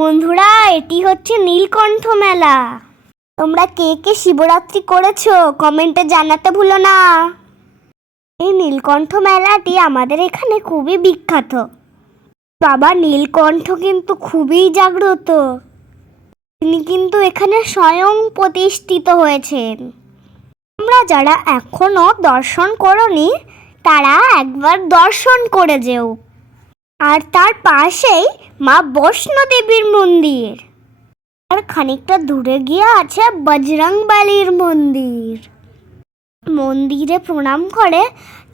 বন্ধুরা, এটি হচ্ছে নীলকণ্ঠ মেলা। তোমরা কে কে শিবরাত্রি করেছো কমেন্টে জানাতে ভুলো না। এই নীলকণ্ঠ মেলাটি আমাদের এখানে খুবই বিখ্যাত। বাবা নীলকণ্ঠ কিন্তু খুবই জাগ্রত। তিনি কিন্তু এখানে স্বয়ং প্রতিষ্ঠিত হয়েছেন। তোমরা যারা এখনো দর্শন করোনি তারা একবার দর্শন করে যেও। আর তার পাশেই মা বৈষ্ণোদেবীর মন্দির, আর খানিকটা দূরে গিয়ে আছে বজরংবলীর মন্দির। মন্দিরে প্রণাম করে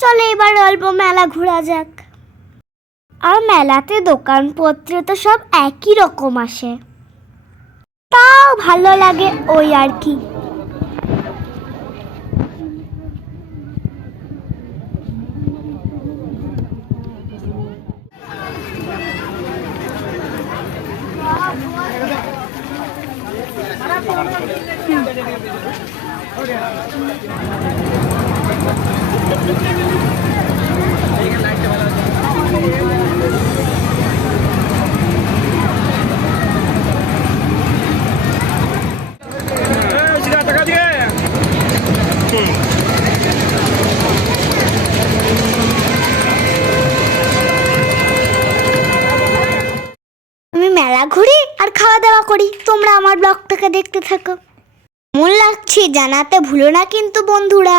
চলে এবার অল্প মেলা ঘোরা যাক। আর মেলাতে দোকানপত্র তো সব একই রকম আসে, তাও ভালো লাগে ওই আর কি। আমি মেলা ঘুরি আর খাওয়া দাওয়া করি, তোমরা আমার ব্লগটাকে দেখতে থাকো। কেমন লাগছে জানাতে ভুলো না কিন্তু বন্ধুরা।